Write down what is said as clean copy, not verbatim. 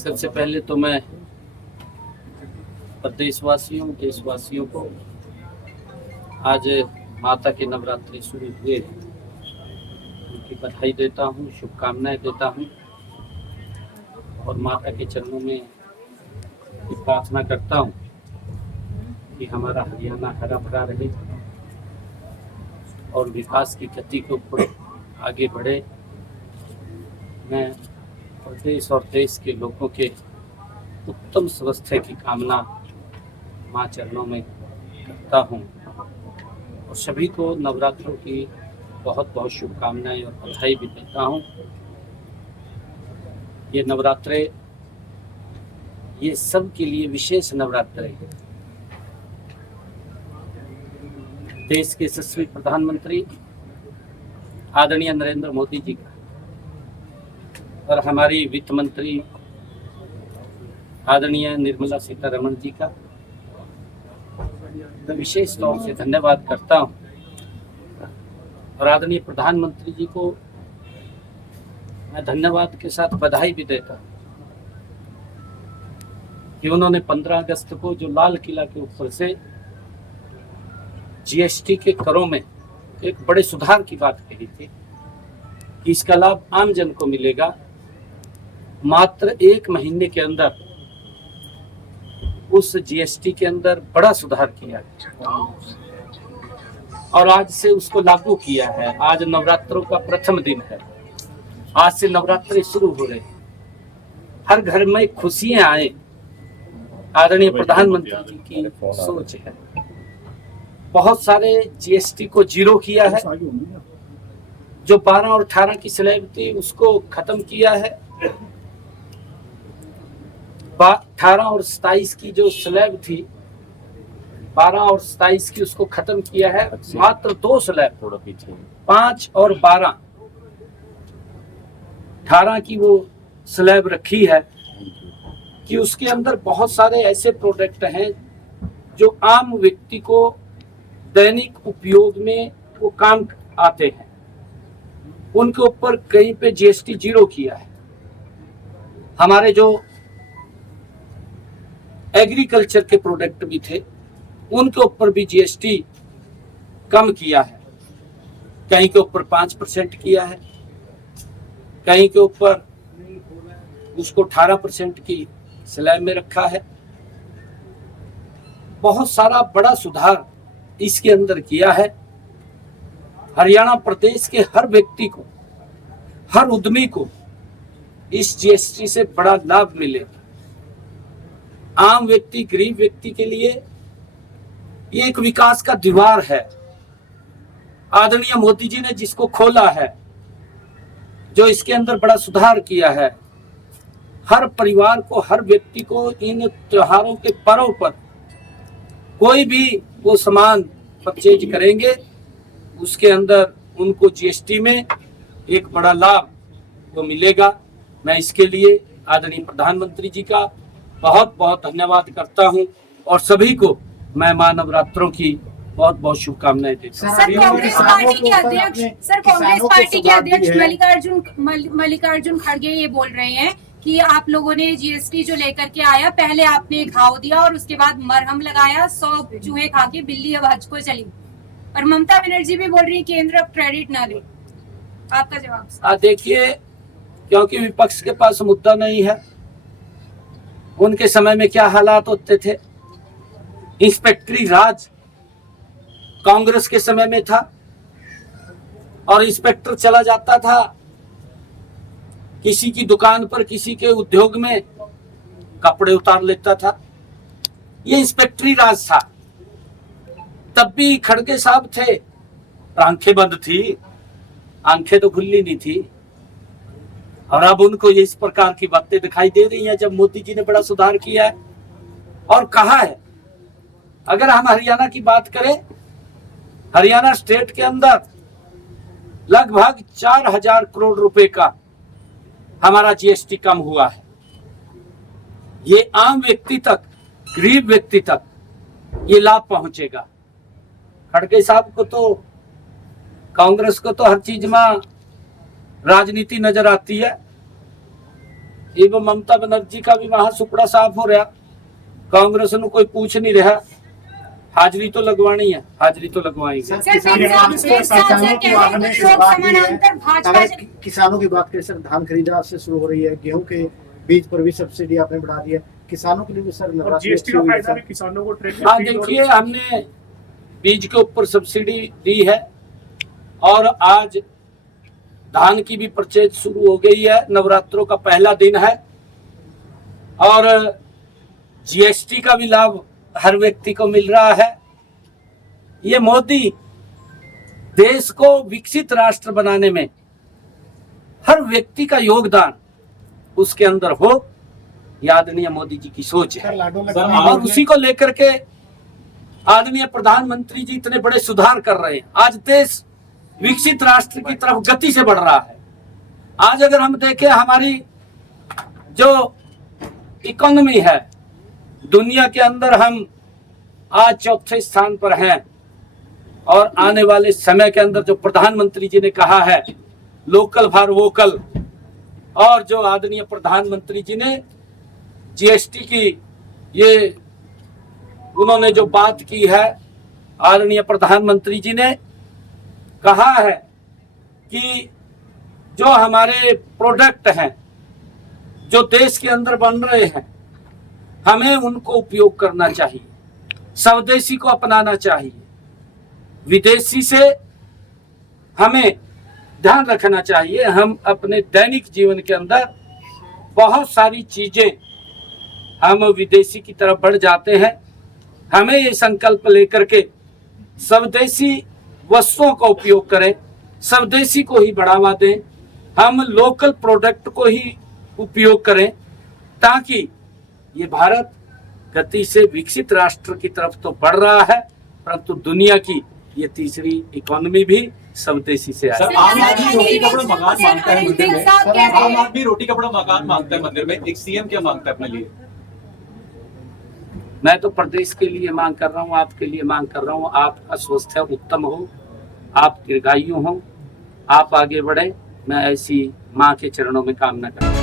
सबसे पहले तो मैं प्रदेशवासियों देशवासियों को आज माता के नवरात्रि शुरू हुए उनकी बधाई देता हूँ, शुभकामनाएं देता हूँ और माता के चरणों में प्रार्थना करता हूँ कि हमारा हरियाणा हरा भरा रहे और विकास की गति के ऊपर आगे बढ़े। मैं प्रदेश और देश के लोगों के उत्तम स्वास्थ्य की कामना माँ चरणों में करता हूँ और सभी को नवरात्रों की बहुत बहुत शुभकामनाएं और बधाई भी देता हूँ। ये नवरात्रे ये सब के लिए विशेष नवरात्रे हैं। देश के यशस्वी प्रधानमंत्री आदरणीय नरेंद्र मोदी जी का और हमारी वित्त मंत्री आदरणीय निर्मला सीतारमण जी का मैं विशेष तौर से धन्यवाद करता हूं और आदरणीय प्रधानमंत्री जी को मैं धन्यवाद के साथ बधाई भी देता हूं कि उन्होंने 15 अगस्त को जो लाल किला के ऊपर से जीएसटी के करों में एक बड़े सुधार की बात कही थी कि इसका लाभ आम जन को मिलेगा। मात्र 1 महीने के अंदर उस जीएसटी के अंदर बड़ा सुधार किया और आज से उसको लागू किया है। आज नवरात्रों का प्रथम दिन है। आज से नवरात्रि शुरू हो रहे हैं। हर घर में खुशियां आए, आदरणीय प्रधानमंत्री जी की सोच है। बहुत सारे जीएसटी को जीरो किया है। जो 12 और 18 की स्लैब थी उसको खत्म किया है। 18 और 27 की जो स्लैब थी 12 और 27 की उसको खत्म किया है। मात्र 2 स्लैब 5 और 12 18 की वो स्लैब रखी है कि उसके अंदर बहुत सारे ऐसे प्रोडक्ट हैं जो आम व्यक्ति को दैनिक उपयोग में वो काम आते हैं। उनके ऊपर कहीं पे जीएसटी जीरो किया है। हमारे जो एग्रीकल्चर के प्रोडक्ट भी थे उनके ऊपर भी जीएसटी कम किया है। कहीं के ऊपर 5% किया है, कहीं के ऊपर उसको 18% की स्लैब में रखा है। बहुत सारा बड़ा सुधार इसके अंदर किया है। हरियाणा प्रदेश के हर व्यक्ति को, हर उद्यमी को इस जीएसटी से बड़ा लाभ मिलेगा। आम व्यक्ति, गरीब व्यक्ति के लिए ये एक विकास का द्वार है। आदरणीय मोदी जी ने जिसको खोला है, जो इसके अंदर बड़ा सुधार किया है, हर परिवार को, हर व्यक्ति को इन त्योहारों के पर्व पर कोई भी वो सामान परचेज करेंगे उसके अंदर उनको जीएसटी में एक बड़ा लाभ तो मिलेगा। मैं इसके लिए आदरणीय प्रधानमंत्री जी का बहुत बहुत धन्यवाद करता हूं और सभी को मैं मां नवरात्रों की बहुत बहुत शुभकामनाएं देता हूं। सर, कांग्रेस पार्टी के अध्यक्ष मल्लिकार्जुन खड़गे ये बोल रहे हैं कि आप लोगों ने जीएसटी जो लेकर के आया, पहले आपने घाव दिया और उसके बाद मरहम लगाया, 100 चूहे खा के बिल्ली अब हज को चली। और ममता बनर्जी भी बोल रही है केंद्र अब क्रेडिट ना ले। आपका जवाब? देखिए, क्योंकि विपक्ष के पास मुद्दा नहीं है। उनके समय में क्या हालात होते थे। इंस्पेक्टरी राज कांग्रेस के समय में था और इंस्पेक्टर चला जाता था किसी की दुकान पर, किसी के उद्योग में, कपड़े उतार लेता था। ये इंस्पेक्टरी राज था। तब भी खड़गे साहब थे, आंखें बंद थी, आंखें तो खुली नहीं थी। और अब उनको ये इस प्रकार की बातें दिखाई दे रही हैं जब मोदी जी ने बड़ा सुधार किया है और कहा है। अगर हम हरियाणा की बात करें, हरियाणा स्टेट के अंदर लगभग 4000 करोड़ रुपए का हमारा जीएसटी कम हुआ है। ये आम व्यक्ति तक, गरीब व्यक्ति तक ये लाभ पहुंचेगा। खड़गे साहब को तो, कांग्रेस को तो हर चीज में राजनीति नजर आती है। एवं ममता बनर्जी का भी वहां सुपड़ा साफ हो रहा। कांग्रेस नु कोई पूछ नहीं रहा, हाजिरी तो लगवानी है, हाजिरी तो लगवाएंगे। सर, किसानों की बात करें सर, धान खरीद आज से शुरू हो रही है, गेहूं के बीज पर भी सब्सिडी आपने बढ़ा दी है, किसानों के लिए भी सर जीएसटी का फायदा भी किसानों को ट्रेड। हाँ देखिए, हमने बीज के ऊपर सब्सिडी दी है और आज धान की भी परचेज शुरू हो गई है। नवरात्रों का पहला दिन है और जीएसटी का भी लाभ हर व्यक्ति को मिल रहा है। ये मोदी देश को विकसित राष्ट्र बनाने में हर व्यक्ति का योगदान उसके अंदर हो, यह आदरणीय मोदी जी की सोच है और उसी को लेकर के आदरणीय प्रधानमंत्री जी इतने बड़े सुधार कर रहे हैं। आज देश विकसित राष्ट्र की तरफ गति से बढ़ रहा है। आज अगर हम देखें, हमारी जो इकोनॉमी है दुनिया के अंदर, हम आज चौथे स्थान पर हैं और आने वाले समय के अंदर जो प्रधानमंत्री जी ने कहा है लोकल फॉर वोकल, और जो आदरणीय प्रधानमंत्री जी ने जीएसटी की ये उन्होंने जो बात की है, आदरणीय प्रधानमंत्री जी ने कहा है कि जो हमारे प्रोडक्ट हैं जो देश के अंदर बन रहे हैं, हमें उनको उपयोग करना चाहिए, स्वदेशी को अपनाना चाहिए, विदेशी से हमें ध्यान रखना चाहिए। हम अपने दैनिक जीवन के अंदर बहुत सारी चीजें हम विदेशी की तरफ बढ़ जाते हैं। हमें ये संकल्प लेकर के स्वदेशी वस्तुओं का उपयोग करें, स्वदेशी को ही बढ़ावा दें, हम लोकल प्रोडक्ट को ही उपयोग करें, ताकि ये भारत गति से विकसित राष्ट्र की तरफ तो बढ़ रहा है, परंतु दुनिया की ये तीसरी इकोनॉमी भी स्वदेशी से सर, आम आदमी रोटी कपड़ा मकान मांगता है मंदिर में। आम आदमी रोटी कपड़ा मकान मांगता है मंदिर में, एक सीएम क्या मांगता है अपने लिए? मैं तो प्रदेश के लिए मांग कर रहा हूँ, आपके लिए मांग कर रहा हूँ, आपका स्वास्थ्य उत्तम हो, आप दीर्घायु हो, आप आगे बढ़े। मैं ऐसी माँ के चरणों में कामना करता हूँ।